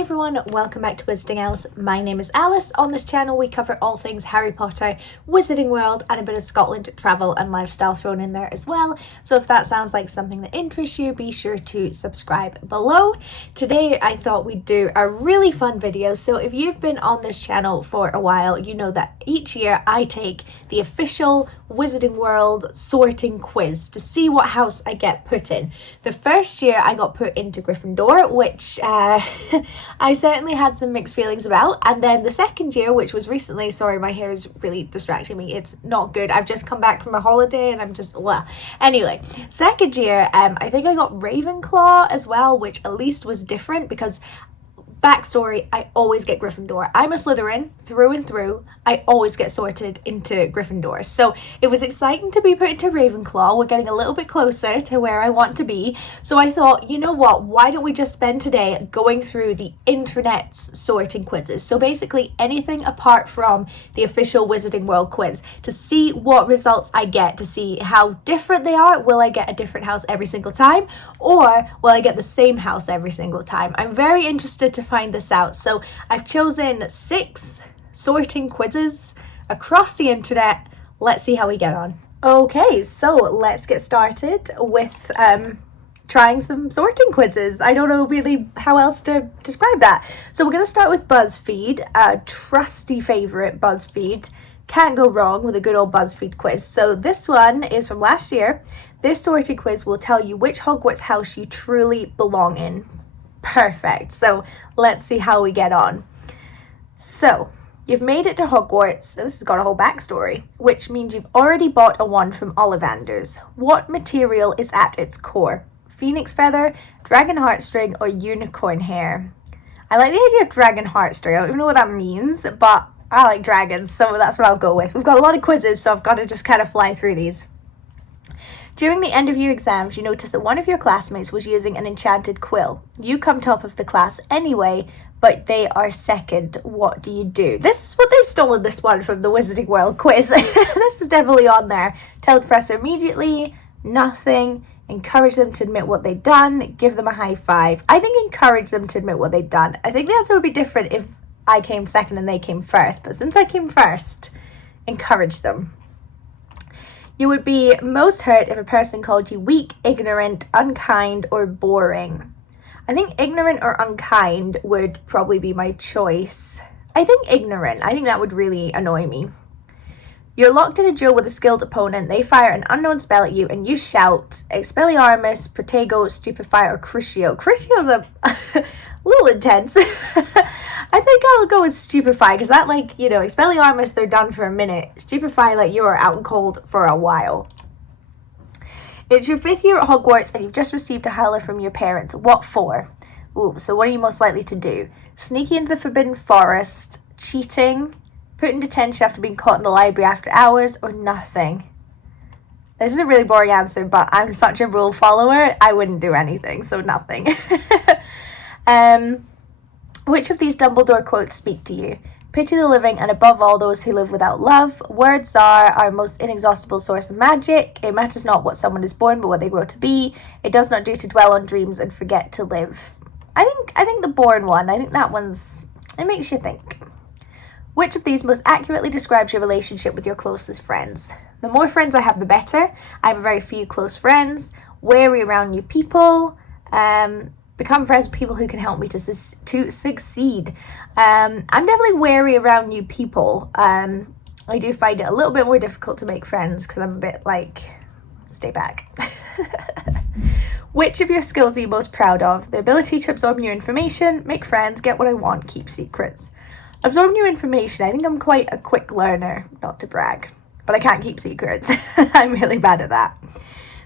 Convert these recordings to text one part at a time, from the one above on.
Hey everyone, welcome back to WizardingAlice. My name is Alice. On this channel we cover all things Harry Potter, Wizarding World and a bit of Scotland travel and lifestyle thrown in there as well. So if that sounds like something that interests you, be sure to subscribe below. Today I thought we'd do a really fun video. So if you've been on this channel for a while, you know that each year I take the official Wizarding World sorting quiz to see what house I get put in. The first year I got put into Gryffindor, which I certainly had some mixed feelings about, and then the second year, which was recently, sorry my hair is really distracting me, it's not good, I've just come back from a holiday and I'm just, well, anyway, second year I think I got Ravenclaw as well, which at least was different because backstory, I always get Gryffindor. I'm a Slytherin through and through. I always get sorted into Gryffindor. So it was exciting to be put into Ravenclaw. We're getting a little bit closer to where I want to be. So I thought, you know what, why don't we just spend today going through the internet's sorting quizzes. So basically anything apart from the official Wizarding World quiz to see what results I get, to see how different they are. Will I get a different house every single time? Or will I get the same house every single time? I'm very interested to find this out. So I've chosen 6 sorting quizzes across the internet. Let's see how we get on. Okay, so let's get started with trying some sorting quizzes. I don't know really how else to describe that. So we're going to start with BuzzFeed, a trusty favorite BuzzFeed. Can't go wrong with a good old BuzzFeed quiz. So this one is from last year. This sorting quiz will tell you which Hogwarts house you truly belong in. Perfect. So let's see how we get on. So you've made it to Hogwarts. This has got a whole backstory, which means you've already bought a wand from Ollivander's. What material is at its core? Phoenix feather, dragon heartstring, or unicorn hair? I like the idea of dragon heartstring. I don't even know what that means, but I like dragons, so that's what I'll go with. We've got a lot of quizzes, so I've got to just kind of fly through these. During the end of your exams, you notice that one of your classmates was using an enchanted quill. You come top of the class anyway, but they are second. What do you do? This is what they've stolen this one from the Wizarding World quiz. This is definitely on there. Tell the professor immediately, nothing. Encourage them to admit what they've done. Give them a high five. I think encourage them to admit what they've done. I think the answer would be different if I came second and they came first. But since I came first, encourage them. You would be most hurt if a person called you weak, ignorant, unkind, or boring. I think ignorant or unkind would probably be my choice. I think ignorant. I think that would really annoy me. You're locked in a duel with a skilled opponent. They fire an unknown spell at you and you shout Expelliarmus, Protego, Stupefy, or Crucio. Crucio's a little intense. I think I'll go with Stupefy because that, like, you know, Expelliarmus, they're done for a minute. Stupefy, like, you're out and cold for a while. It's your 5th year at Hogwarts and you've just received a howler from your parents. What for? Ooh, so what are you most likely to do? Sneaking into the Forbidden Forest, cheating, put in detention after being caught in the library after hours, or nothing? This is a really boring answer, but I'm such a rule follower, I wouldn't do anything, so nothing. Which of these Dumbledore quotes speak to you? Pity the living and above all those who live without love. Words are our most inexhaustible source of magic. It matters not what someone is born but what they grow to be. It does not do to dwell on dreams and forget to live. I think the born one, I think that one's, it makes you think. Which of these most accurately describes your relationship with your closest friends? The more friends I have, the better. I have a very few close friends. Wary around new people. Become friends with people who can help me to succeed. I'm definitely wary around new people. I do find it a little bit more difficult to make friends because I'm a bit like, stay back. Which of your skills are you most proud of? The ability to absorb new information, make friends, get what I want, keep secrets. Absorb new information. I think I'm quite a quick learner, not to brag, but I can't keep secrets. I'm really bad at that.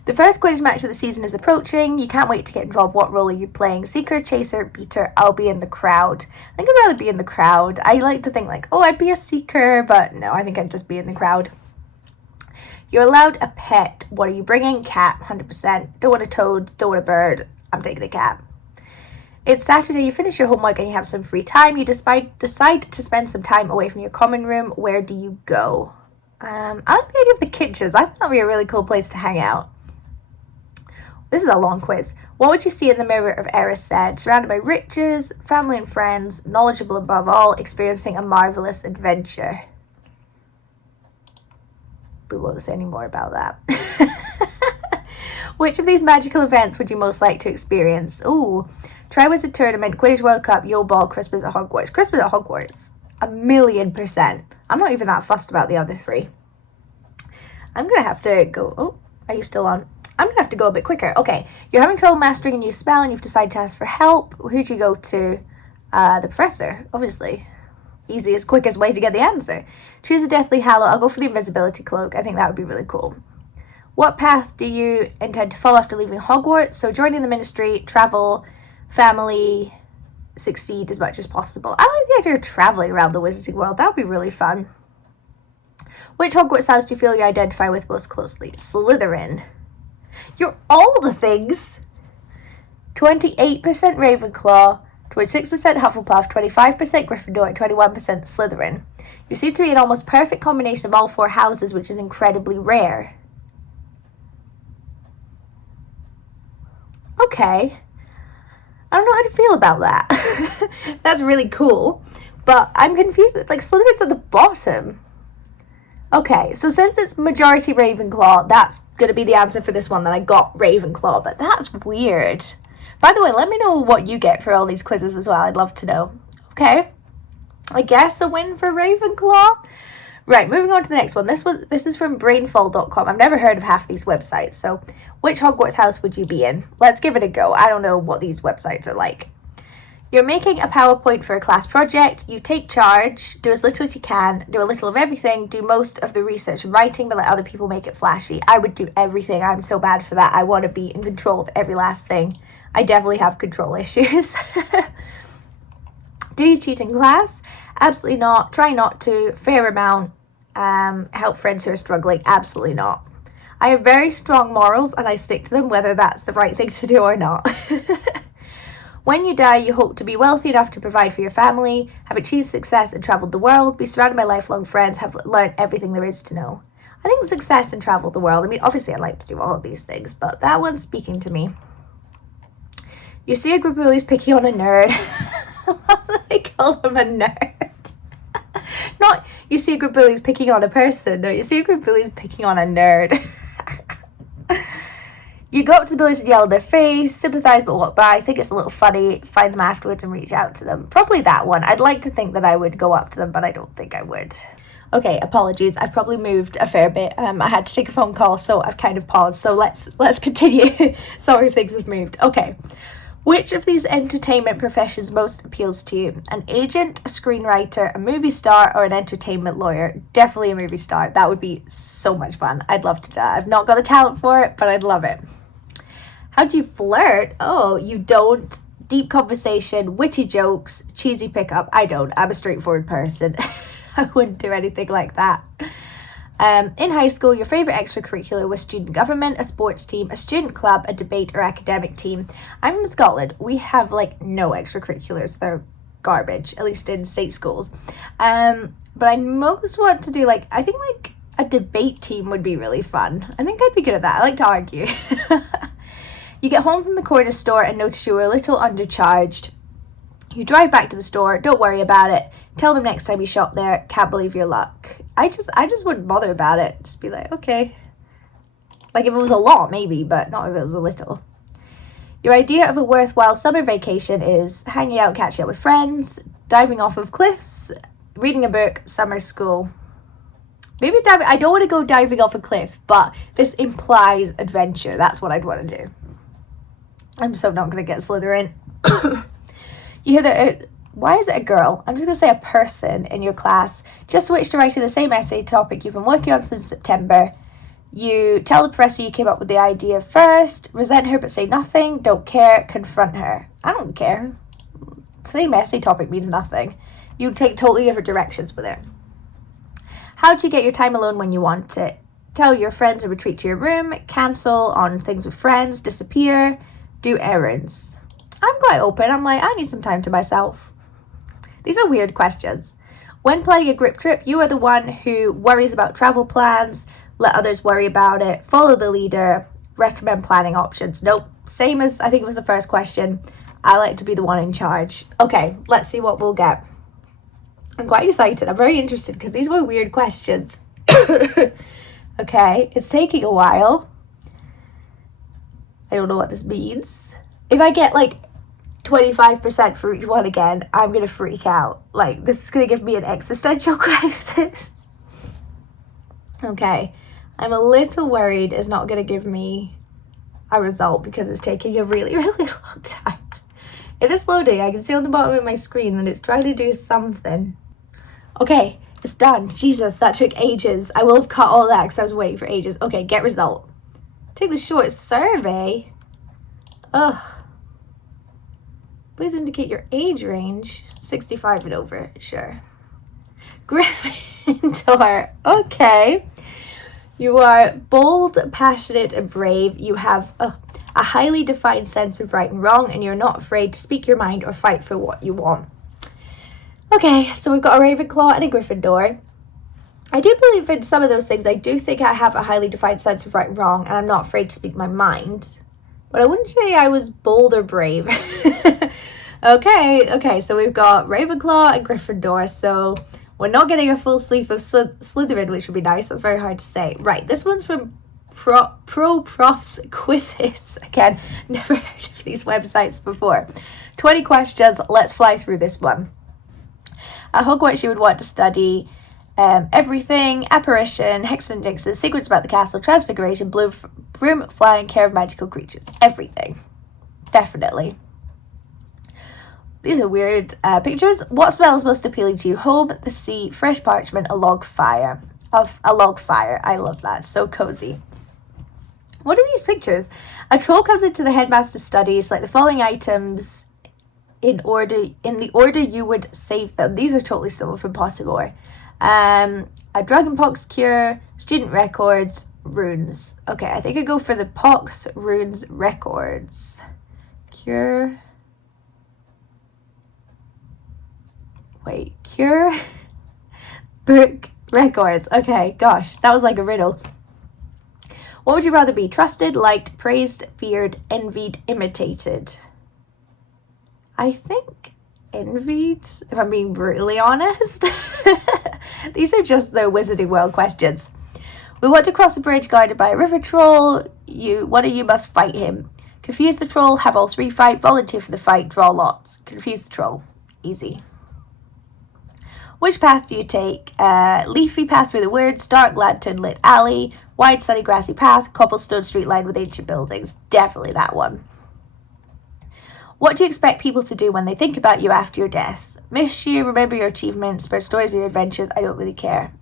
The first Quidditch match of the season is approaching. You can't wait to get involved. What role are you playing? Seeker, Chaser, Beater? I'll be in the crowd. I think I'd rather be in the crowd. I like to think like, oh, I'd be a Seeker, but no, I think I'd just be in the crowd. You're allowed a pet. What are you bringing? Cat, 100%. Don't want a toad, don't want a bird. I'm taking a cat. It's Saturday, you finish your homework and you have some free time. You decide to spend some time away from your common room. Where do you go? I like the idea of the kitchens. I think that would be a really cool place to hang out. This is a long quiz. What would you see in the mirror of Eris said? Surrounded by riches, family and friends, knowledgeable above all, experiencing a marvelous adventure. We won't say any more about that. Which of these magical events would you most like to experience? Ooh, Triwizard Tournament, Quidditch World Cup, Yule Ball, Christmas at Hogwarts. Christmas at Hogwarts. 1,000,000%. I'm not even that fussed about the other three. I'm going to have to go... Oh, are you still on? I'm going to have to go a bit quicker. Okay, you're having trouble mastering a new spell and you've decided to ask for help. Who'd you go to? The professor, obviously. Easiest, quickest way to get the answer. Choose a Deathly Hallow. I'll go for the invisibility cloak. I think that would be really cool. What path do you intend to follow after leaving Hogwarts? So joining the ministry, travel, family, succeed as much as possible. I like the idea of traveling around the wizarding world. That would be really fun. Which Hogwarts house do you feel you identify with most closely? Slytherin. You're all the things. 28% Ravenclaw, 26% Hufflepuff, 25% Gryffindor, and 21% Slytherin. You seem to be an almost perfect combination of all four houses, which is incredibly rare. Okay. I don't know how to feel about that. That's really cool. But I'm confused. Like, Slytherin's at the bottom. Okay, so since it's majority Ravenclaw, that's going to be the answer for this one, that I got Ravenclaw, but that's weird. By the way, let me know what you get for all these quizzes as well. I'd love to know. Okay, I guess a win for Ravenclaw. Right, moving on to the next one. This is from brainfall.com. I've never heard of half these websites, so which Hogwarts house would you be in? Let's give it a go. I don't know what these websites are like. You're making a PowerPoint for a class project. You take charge, do as little as you can, do a little of everything, do most of the research and writing, but let other people make it flashy. I would do everything. I'm so bad for that. I want to be in control of every last thing. I definitely have control issues. Do you cheat in class? Absolutely not. Try not to. Fair amount. Help friends who are struggling? Absolutely not. I have very strong morals and I stick to them whether that's the right thing to do or not. When you die, you hope to be wealthy enough to provide for your family, have achieved success and traveled the world, be surrounded by lifelong friends, have learned everything there is to know. I think success and travel the world. I mean, obviously I'd like to do all of these things, but that one's speaking to me. You see a group of bullies picking on a nerd. I call them a nerd. Not you see a group of bullies picking on a person. No, you see a group of bullies picking on a nerd. You go up to the bullies and yell in their face, sympathise but walk by, think it's a little funny, find them afterwards and reach out to them. Probably that one. I'd like to think that I would go up to them, but I don't think I would. Okay, apologies. I've probably moved a fair bit. I had to take a phone call, so I've kind of paused. So let's continue. Sorry if things have moved. Okay. Which of these entertainment professions most appeals to you? An agent, a screenwriter, a movie star, or an entertainment lawyer? Definitely a movie star. That would be so much fun. I'd love to do that. I've not got the talent for it, but I'd love it. How do you flirt? Oh, you don't. Deep conversation, witty jokes, cheesy pickup. I don't. I'm a straightforward person. I wouldn't do anything like that. In high school, your favourite extracurricular was student government, a sports team, a student club, a debate, or academic team. I'm from Scotland. We have, like, no extracurriculars. They're garbage, at least in state schools. But I most want to do, like, I think, like, a debate team would be really fun. I think I'd be good at that. I like to argue. You get home from the corner store and notice you were a little undercharged. You drive back to the store, don't worry about it. Tell them next time you shop there, can't believe your luck. I just wouldn't bother about it. Just be like, okay. Like if it was a lot, maybe, but not if it was a little. Your idea of a worthwhile summer vacation is hanging out, catching up with friends, diving off of cliffs, reading a book, summer school. Maybe diving. I don't want to go diving off a cliff, but this implies adventure. That's what I'd want to do. I'm so not going to get Slytherin. You hear that, why is it a girl? I'm just going to say a person in your class just switched to writing the same essay topic you've been working on since September. You tell the professor you came up with the idea first, resent her but say nothing, don't care, confront her. I don't care. Same essay topic means nothing. You take totally different directions with it. How do you get your time alone when you want it? Tell your friends to retreat to your room, cancel on things with friends, disappear, do errands. I'm quite open. I'm like, I need some time to myself. These are weird questions. When planning a group trip, you are the one who worries about travel plans, let others worry about it, follow the leader, recommend planning options. Nope, same as I think it was the first question. I like to be the one in charge. Okay, let's see what we'll get. I'm quite excited. I'm very interested because these were weird questions. Okay, it's taking a while. I don't know what this means. If I get like 25% for each one again, I'm going to freak out. Like, this is going to give me an existential crisis. Okay, I'm a little worried it's not going to give me a result because it's taking a really, really long time. It is loading. I can see on the bottom of my screen that it's trying to do something. Okay, it's done. Jesus, that took ages. I will have cut all that because I was waiting for ages. Okay, get result. Take the short survey. Ugh. Please indicate your age range. 65 and over, sure. Gryffindor. Okay. You are bold, passionate, and brave. You have a highly defined sense of right and wrong, and you're not afraid to speak your mind or fight for what you want. Okay, so we've got a Ravenclaw and a Gryffindor. I do believe in some of those things. I do think I have a highly defined sense of right and wrong, and I'm not afraid to speak my mind. But I wouldn't say I was bold or brave. Okay, so we've got Ravenclaw and Gryffindor, so we're not getting a full sleeve of Slytherin, which would be nice. That's very hard to say. Right, this one's from Prof's Quizzes. Again, never heard of these websites before. 20 questions, let's fly through this one. At Hogwarts, you would want to study everything: apparition, hexes and jinxes, secrets about the castle, transfiguration, broom, flying, care of magical creatures. Everything. Definitely. These are weird pictures. What smell is most appealing to you? Home, the sea, fresh parchment, a log fire. A log fire. I love that. So cozy. What are these pictures? A troll comes into the headmaster's study. Select the following items in the order you would save them. These are totally still from Pottermore. A dragonpox cure, student records, runes. Okay, I think I go for the pox, runes, records. Cure. Wait, cure, book, records. Okay, gosh, that was like a riddle. What would you rather be? Trusted, liked, praised, feared, envied, imitated? I think envied, if I'm being brutally honest. These are just the Wizarding World questions. We want to cross a bridge guarded by a river troll. One of you must fight him. Confuse the troll, have all three fight, volunteer for the fight, draw lots. Confuse the troll. Easy. Which path do you take? Leafy path through the woods, dark lantern lit alley, wide sunny grassy path, cobblestone street lined with ancient buildings. Definitely that one. What do you expect people to do when they think about you after your death? Miss you, remember your achievements, spread stories of your adventures. I don't really care.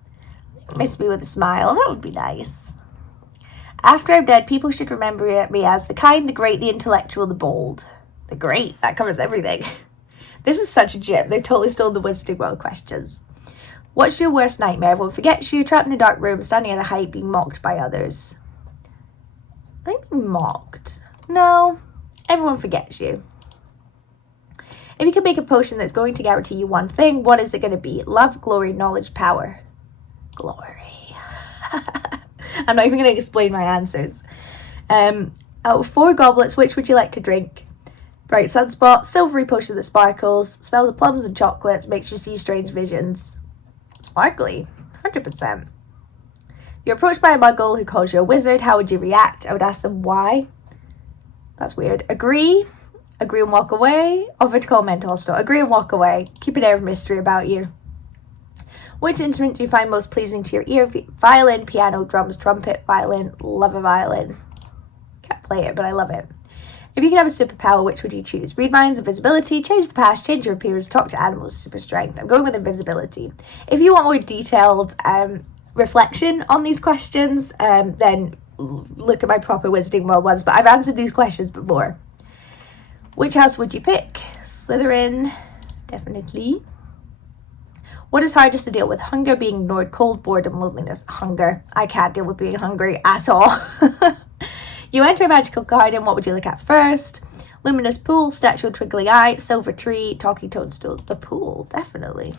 Miss me with a smile. That would be nice. After I'm dead, people should remember me as the kind, the great, the intellectual, the bold. The great. That covers everything. This is such a gem. They've totally stolen the Wizarding World questions. What's your worst nightmare? Everyone forgets you, trapped in a dark room, standing at a height, being mocked by others. I think being mocked. No, everyone forgets you. If you could make a potion that's going to guarantee you one thing, what is it going to be? Love, glory, knowledge, power. Glory. I'm not even going to explain my answers. Out of 4 goblets, which would you like to drink? Bright sunspot, silvery potion that sparkles, smells of plums and chocolates, makes you see strange visions. Sparkly, 100%. You're approached by a muggle who calls you a wizard. How would you react? I would ask them why. That's weird. Agree and walk away. Offer to call mental hospital. Agree and walk away. Keep an air of mystery about you. Which instrument do you find most pleasing to your ear? Violin, piano, drums, trumpet, violin. Love a violin. Can't play it, but I love it. If you could have a superpower, which would you choose? Read minds, invisibility, change the past, change your appearance, talk to animals, super strength. I'm going with invisibility. If you want more detailed reflection on these questions, then look at my proper Wizarding World ones. But I've answered these questions before. Which house would you pick? Slytherin, definitely. What is hardest to deal with? Hunger, being ignored, cold, boredom, loneliness. Hunger. I can't deal with being hungry at all. You enter a magical garden. What would you look at first? Luminous pool, statue of twinkling eye, silver tree, talking toadstools. The pool, definitely.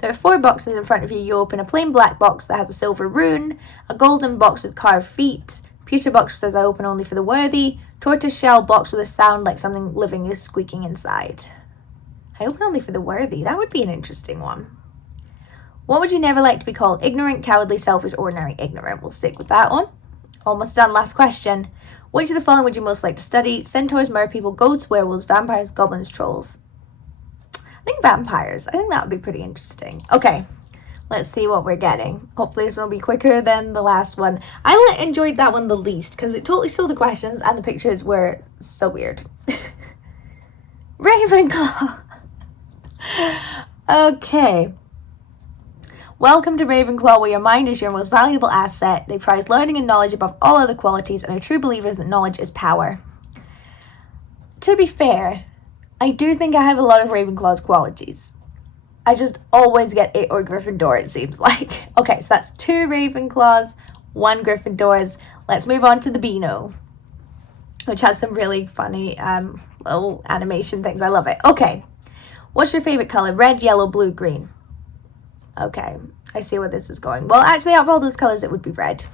There are 4 boxes in front of you. You open a plain black box that has a silver rune, a golden box with carved feet, Pewter box says I open only for the worthy. Tortoise shell box with a sound like something living is squeaking inside. I open only for the worthy. That would be an interesting one. What would you never like to be called? Ignorant, cowardly, selfish, ordinary, ignorant. We'll stick with that one. Almost done. Last question. Which of the following would you most like to study? Centaurs, merpeople, ghosts, werewolves, vampires, goblins, trolls. I think vampires. I think that would be pretty interesting. Okay. Let's see what we're getting. Hopefully this one will be quicker than the last one. I enjoyed that one the least because it totally stole the questions and the pictures were so weird. Ravenclaw. Okay. Welcome to Ravenclaw, where your mind is your most valuable asset. They prize learning and knowledge above all other qualities and are true believers that knowledge is power. To be fair, I do think I have a lot of Ravenclaw's qualities. I just always get it or Gryffindor, it seems like. Okay, so that's 2 Ravenclaws, 1 Gryffindors. Let's move on to the Beano, which has some really funny little animation things. I love it. Okay, what's your favourite colour? Red, yellow, blue, green. Okay, I see where this is going. Well, actually, out of all those colours, it would be red.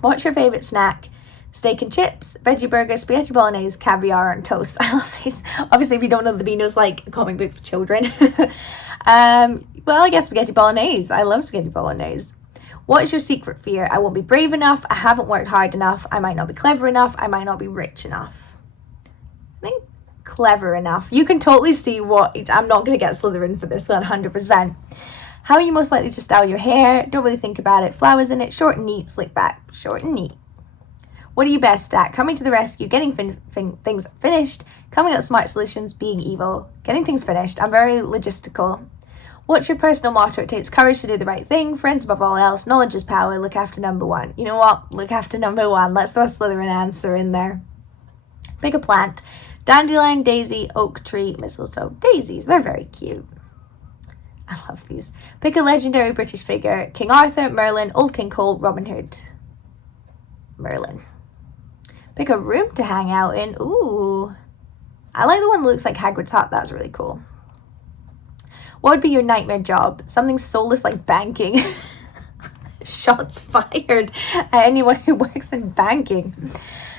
What's your favourite snack? Steak and chips, veggie burger, spaghetti bolognese, caviar and toast. I love these. Obviously, if you don't know, the Beano's like a comic book for children. Well, I guess spaghetti bolognese. I love spaghetti bolognese. What is your secret fear? I won't be brave enough. I haven't worked hard enough. I might not be clever enough. I might not be rich enough. I think clever enough. You can totally see what... I'm not going to get Slytherin for this one, 100%. How are you most likely to style your hair? Don't really think about it. Flowers in it. Short and neat. Slick back. Short and neat. What are you best at? Coming to the rescue, getting things finished, coming up with smart solutions, being evil, getting things finished. I'm very logistical. What's your personal motto? It takes courage to do the right thing, friends above all else, knowledge is power, look after number 1. You know what? Look after number 1. Let's throw a Slytherin answer in there. Pick a plant. Dandelion, daisy, oak tree, mistletoe. Daisies, they're very cute. I love these. Pick a legendary British figure. King Arthur, Merlin, Old King Cole, Robin Hood. Merlin. Pick a room to hang out in. Ooh. I like the one that looks like Hagrid's hut. That's really cool. What would be your nightmare job? Something soulless like banking. Shots fired at anyone who works in banking.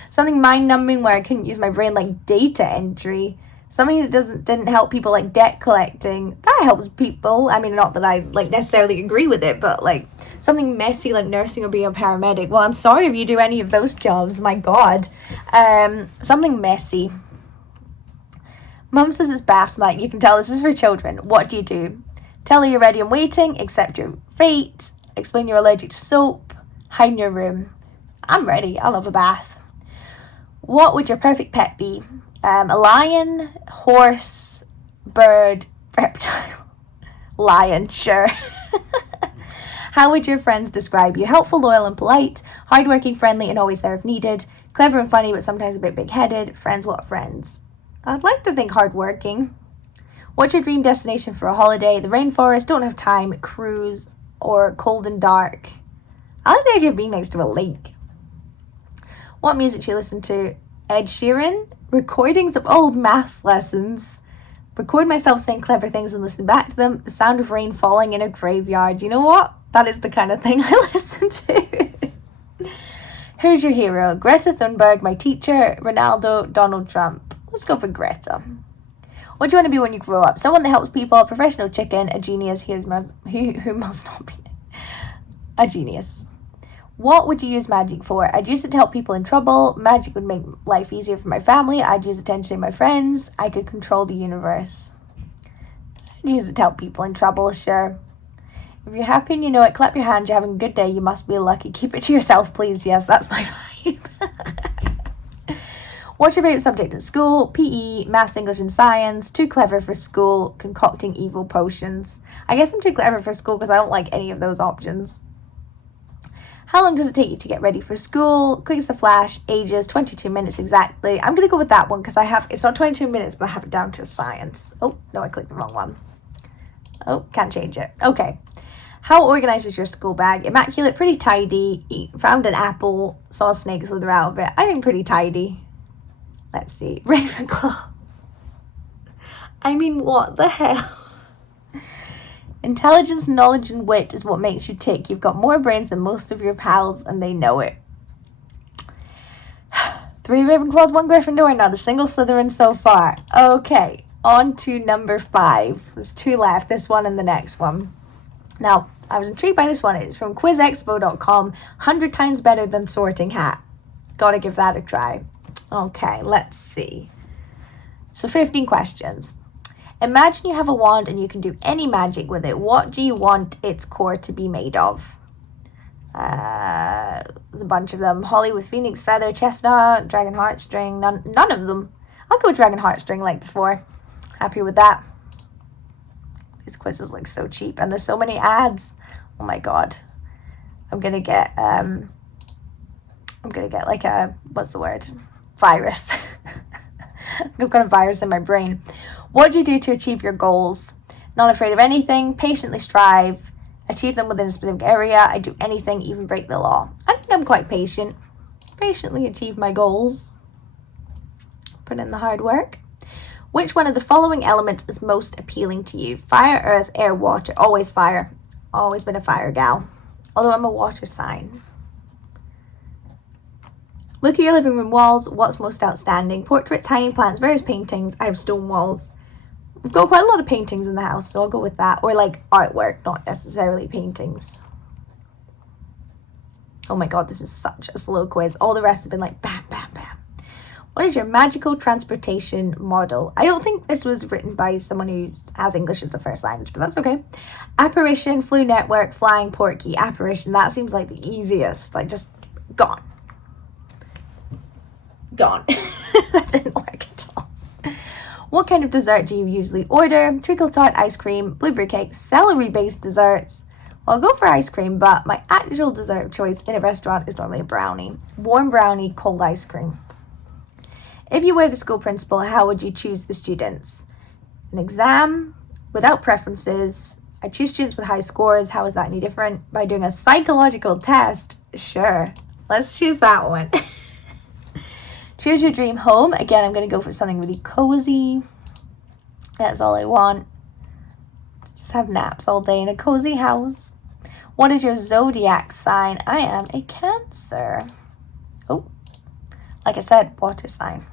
Something mind-numbing where I couldn't use my brain like data entry. Something that didn't help people like debt collecting. That helps people. I mean, not that I like necessarily agree with it, but like something messy like nursing or being a paramedic. Well, I'm sorry if you do any of those jobs. My God. Something messy. Mum says it's bath night. You can tell this is for children. What do you do? Tell her you're ready and waiting. Accept your fate. Explain you're allergic to soap. Hide in your room. I'm ready. I love a bath. What would your perfect pet be? A lion, horse, bird, reptile. Lion, sure. How would your friends describe you? Helpful, loyal and polite. Hardworking, friendly and always there if needed. Clever and funny but sometimes a bit big-headed. Friends, what friends? I'd like to think hardworking. What's your dream destination for a holiday? The rainforest, don't have time, cruise, or cold and dark. I like the idea of being next to a lake. What music do you listen to? Ed Sheeran? Recordings of old maths lessons. Record myself saying clever things and listen back to them. The sound of rain falling in a graveyard. You know what? That is the kind of thing I listen to. Who's your hero? Greta Thunberg, my teacher, Ronaldo, Donald Trump. Let's go for Greta. What do you want to be when you grow up? Someone that helps people, a professional chicken, a genius. Who must not be a genius. What would you use magic for? I'd use it to help people in trouble. Magic would make life easier for my family. I'd use it to entertain my friends. I could control the universe. I'd use it to help people in trouble, sure. If you're happy and you know it, clap your hands. You're having a good day. You must be lucky. Keep it to yourself, please. Yes, that's my vibe. What's your favourite subject at school? PE, maths, English and science. Too clever for school. Concocting evil potions. I guess I'm too clever for school because I don't like any of those options. How long does it take you to get ready for school? Quick as a flash, ages, 22 minutes exactly. I'm going to go with that one because it's not 22 minutes, but I have it down to a science. Oh, no, I clicked the wrong one. Oh, can't change it. Okay. How organized is your school bag? Immaculate, pretty tidy. Found an apple, saw a snake slither out of it. I think pretty tidy. Let's see. Ravenclaw. I mean, what the hell? Intelligence, knowledge, and wit is what makes you tick. You've got more brains than most of your pals, and they know it. 3 Ravenclaws, 1 Gryffindor, not a single Slytherin so far. Okay, on to number 5. There's 2 left, this one and the next one. Now, I was intrigued by this one. It's from quizexpo.com. 100 times better than Sorting Hat. Gotta give that a try. Okay, let's see. So 15 questions. Imagine you have a wand and you can do any magic with it. What do you want its core to be made of? There's a bunch of them. Holly with phoenix feather, chestnut, dragon heartstring. None of them. I'll go with dragon heartstring like before. Happy with that. These quizzes look so cheap and there's so many ads. Oh my god. I'm gonna get like a, what's the word? Virus. I've got a virus in my brain. What do you do to achieve your goals? Not afraid of anything, patiently strive, achieve them within a specific area. I do anything, even break the law. I think I'm quite patient. Patiently achieve my goals. Put in the hard work. Which one of the following elements is most appealing to you? Fire, earth, air, water. Always fire. Always been a fire gal. Although I'm a water sign. Look at your living room walls. What's most outstanding? Portraits, hanging plants, various paintings. I have stone walls. We've got quite a lot of paintings in the house, so I'll go with that. Or like artwork, not necessarily paintings. Oh my god, this is such a slow quiz. All the rest have been like bam, bam, bam. What is your magical transportation model? I don't think this was written by someone who has English as a first language, but that's okay. Apparition, flu network, flying portkey. Apparition, that seems like the easiest. Like just gone. Gone. That didn't work at all. What kind of dessert do you usually order? Treacle tart, ice cream, blueberry cake, celery-based desserts. Well, I'll go for ice cream, but my actual dessert choice in a restaurant is normally a brownie. Warm brownie, cold ice cream. If you were the school principal, how would you choose the students? An exam, without preferences. I choose students with high scores. How is that any different? By doing a psychological test? Sure. Let's choose that one. Choose your dream home. Again, I'm going to go for something really cozy. That's all I want. Just have naps all day in a cozy house. What is your zodiac sign? I am a Cancer. Oh, like I said, water sign.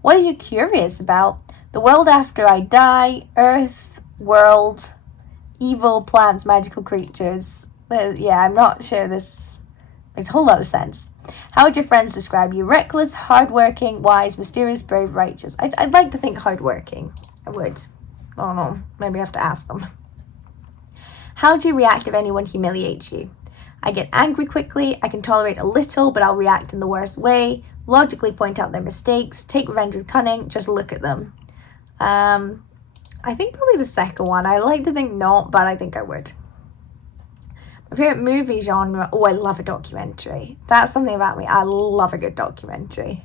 What are you curious about? The world after I die, Earth, world, evil, plants, magical creatures. Yeah, I'm not sure this makes a whole lot of sense. How would your friends describe you? Reckless, hardworking, wise, mysterious, brave, righteous. I'd like to think hardworking. I would. I don't know. Maybe I have to ask them. How do you react if anyone humiliates you? I get angry quickly. I can tolerate a little, but I'll react in the worst way. Logically point out their mistakes. Take revenge with cunning. Just look at them. I think probably the second one. I like to think not, but I think I would. My favourite movie genre. Oh, I love a documentary. That's something about me. I love a good documentary.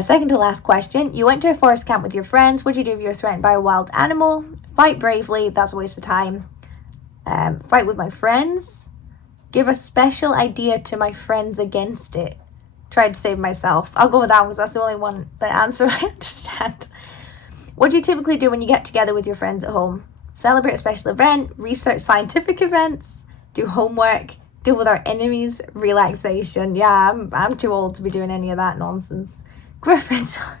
Second to last question. You went to a forest camp with your friends. What would you do if you were threatened by a wild animal? Fight bravely. That's a waste of time. Fight with my friends. Give a special idea to my friends against it. Try to save myself. I'll go with that one because that's the only one, the answer I understand. What do you typically do when you get together with your friends at home? Celebrate a special event, research scientific events, do homework, deal with our enemies, relaxation. Yeah, I'm too old to be doing any of that nonsense. Gryffindor.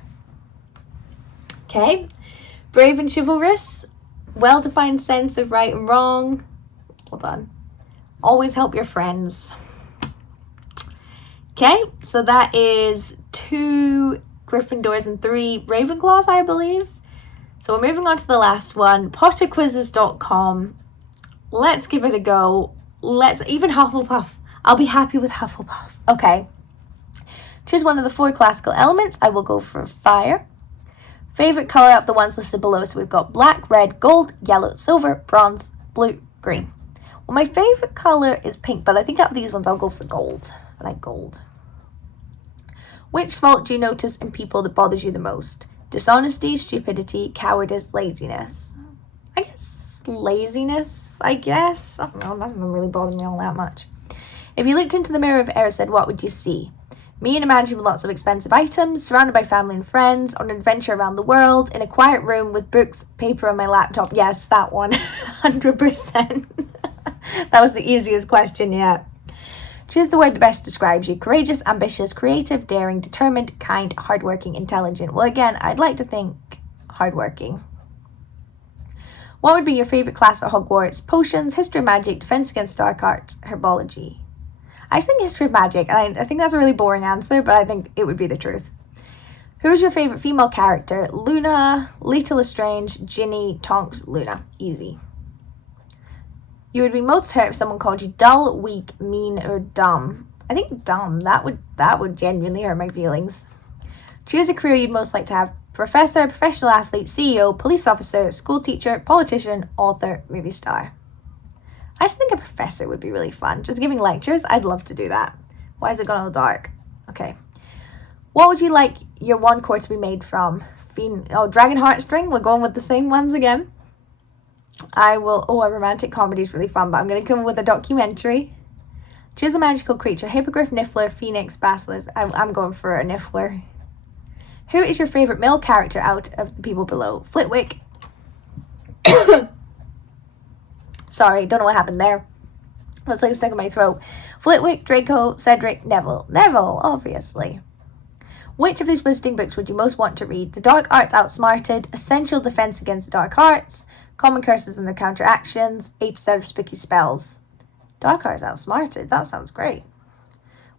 Okay. Brave and chivalrous. Well-defined sense of right and wrong. Hold on. Always help your friends. Okay, so that is 2 Gryffindors and 3 Ravenclaws, I believe. So we're moving on to the last one, potterquizzes.com. Let's give it a go. Even Hufflepuff. I'll be happy with Hufflepuff. Okay. Choose one of the 4 classical elements. I will go for fire. Favorite color out of the ones listed below. So we've got black, red, gold, yellow, silver, bronze, blue, green. Well, my favorite color is pink, but I think out of these ones, I'll go for gold. I like gold. Which fault do you notice in people that bothers you the most? Dishonesty, stupidity, cowardice, laziness. I guess laziness, I guess. I don't know, that doesn't really bother me all that much. If you looked into the mirror of Erised, what would you see? Me in a mansion with lots of expensive items, surrounded by family and friends, on an adventure around the world, in a quiet room with books, paper, and my laptop. Yes, that one. 100%. That was the easiest question yet. Choose the word that best describes you. Courageous, ambitious, creative, daring, determined, kind, hardworking, intelligent. Well, again, I'd like to think hardworking. What would be your favourite class at Hogwarts? Potions, history of magic, defence against dark arts, herbology. I just think history of magic, and I think that's a really boring answer, but I think it would be the truth. Who's your favourite female character? Luna, Lita Lestrange, Ginny, Tonks, Luna. Easy. You would be most hurt if someone called you dull, weak, mean, or dumb. I think dumb. That would genuinely hurt my feelings. Choose a career you'd most like to have. Professor, professional athlete, CEO, police officer, school teacher, politician, author, movie star. I just think a professor would be really fun. Just giving lectures, I'd love to do that. Why is it gone all dark? Okay. What would you like your wand core to be made from? Dragon heartstring. We're going with the same ones again. A romantic comedy is really fun, but I'm going to come with a documentary. Choose a magical creature. Hippogriff, Niffler, Phoenix, Basilisk. I'm going for a Niffler. Who is your favourite male character out of the people below? Flitwick. Sorry, don't know what happened there. That's like stuck in my throat. Flitwick, Draco, Cedric, Neville. Neville, obviously. Which of these wizarding books would you most want to read? The Dark Arts Outsmarted, Essential Defense Against the Dark Arts, Common Curses and their Counteractions, 8 set of Spooky Spells. Dark Arts Outsmarted, that sounds great.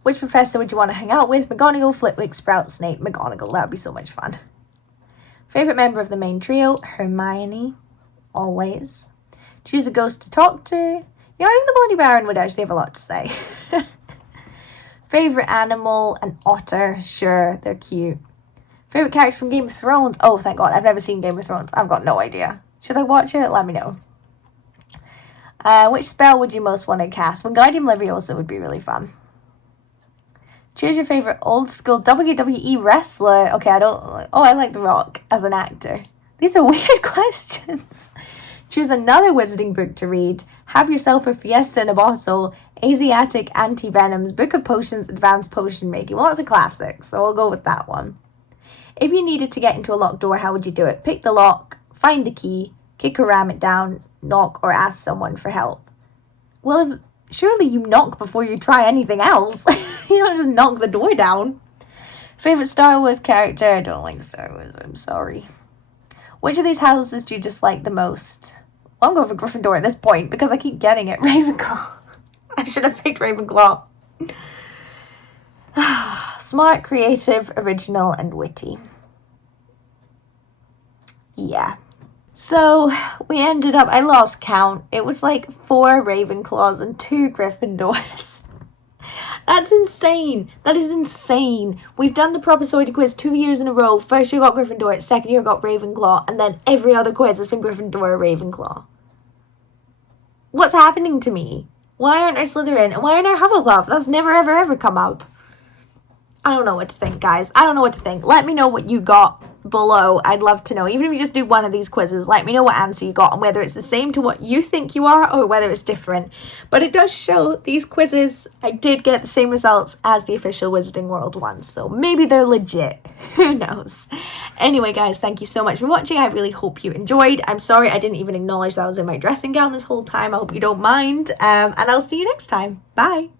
Which professor would you want to hang out with? McGonagall, Flitwick, Sprout, Snape, McGonagall. That would be so much fun. Favourite member of the main trio? Hermione. Always. Choose a ghost to talk to. Yeah, I think the Body Baron would actually have a lot to say. Favourite animal? An otter. Sure, they're cute. Favourite character from Game of Thrones? Oh, thank God, I've never seen Game of Thrones. I've got no idea. Should I watch it? Let me know. Which spell would you most want to cast? Wingardium Leviosa would be really fun. Choose your favourite old school WWE wrestler. Okay, I like The Rock as an actor. These are weird questions. Choose another wizarding book to read. Have Yourself a Fiesta in a Bottle, Asiatic Anti-Venoms, Book of Potions, Advanced Potion Making. Well, that's a classic, so I'll go with that one. If you needed to get into a locked door, how would you do it? Pick the lock, find the key, kick or ram it down, knock, or ask someone for help. Well, surely you knock before you try anything else. You don't just knock the door down. Favourite Star Wars character? I don't like Star Wars, I'm sorry. Which of these houses do you dislike the most? Well, I'm going for Gryffindor at this point because I keep getting it. Ravenclaw. I should have picked Ravenclaw. Smart, creative, original, and witty. Yeah. So, we ended up, I lost count. It was like 4 Ravenclaws and 2 Gryffindors. That's insane. That is insane. We've done the Propasoida quiz 2 years in a row. First year got Gryffindor, second year got Ravenclaw, and then every other quiz has been Gryffindor or Ravenclaw. What's happening to me? Why aren't I Slytherin? And why aren't I Hufflepuff? That's never ever ever come up. I don't know what to think, guys. I don't know what to think. Let me know what you got below. I'd love to know. Even if you just do one of these quizzes, let me know what answer you got and whether it's the same to what you think you are or whether it's different. But it does show these quizzes, I did get the same results as the official Wizarding World ones. So maybe they're legit. Who knows? Anyway, guys, thank you so much for watching. I really hope you enjoyed. I'm sorry I didn't even acknowledge that I was in my dressing gown this whole time. I hope you don't mind. And I'll see you next time. Bye.